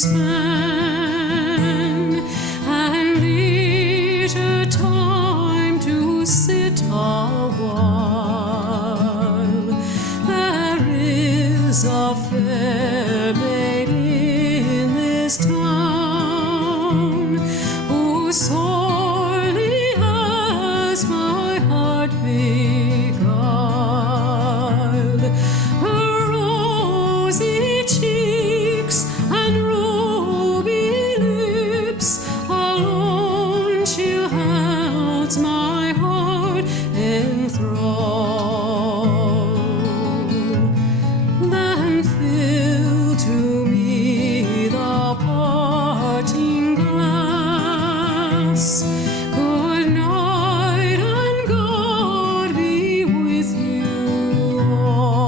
spend, and leisure time to sit a while. There is a fair maid in this town who sorely has my heart beguiled. Her rosy cheeks and ruby lips alone she holds my heart in thrall. Then fill to me the parting glass. Good night, and God be with you all.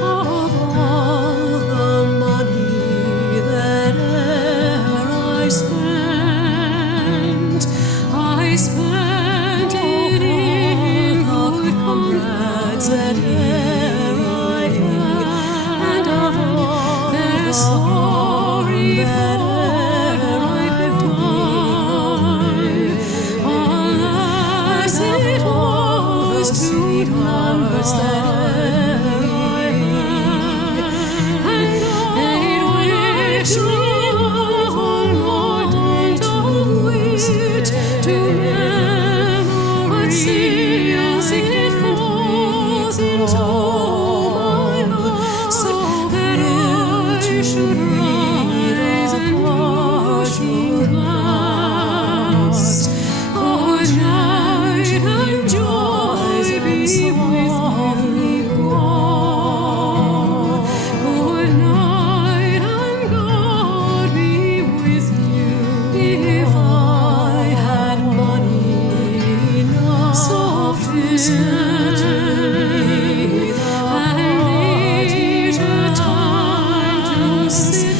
Of all the money that e'er I spent it in good comrades that e'er I had, and of all their sorry that e'er I've done. Alas, it was sweethearts that e'er I had, and it wished more to wit, to memory, but since it falls into my lot, so that I should rise and parting last. Good night, and joy be with you all. Good night, and God be with you. If I had money enough, so spend and leisure time to sit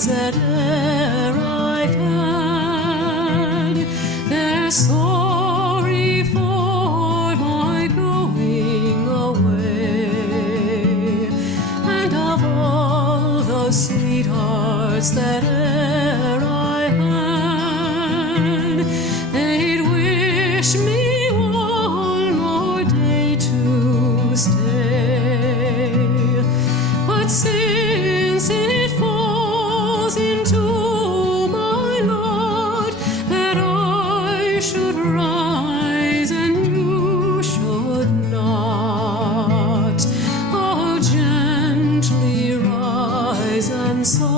sweethearts that e'er I've had, they're sorry for my going away. And of all those sweethearts that e'er I had, they'd wish me one more day to stay. But since it falls into my lot that I should rise and you should not, oh, gently rise and so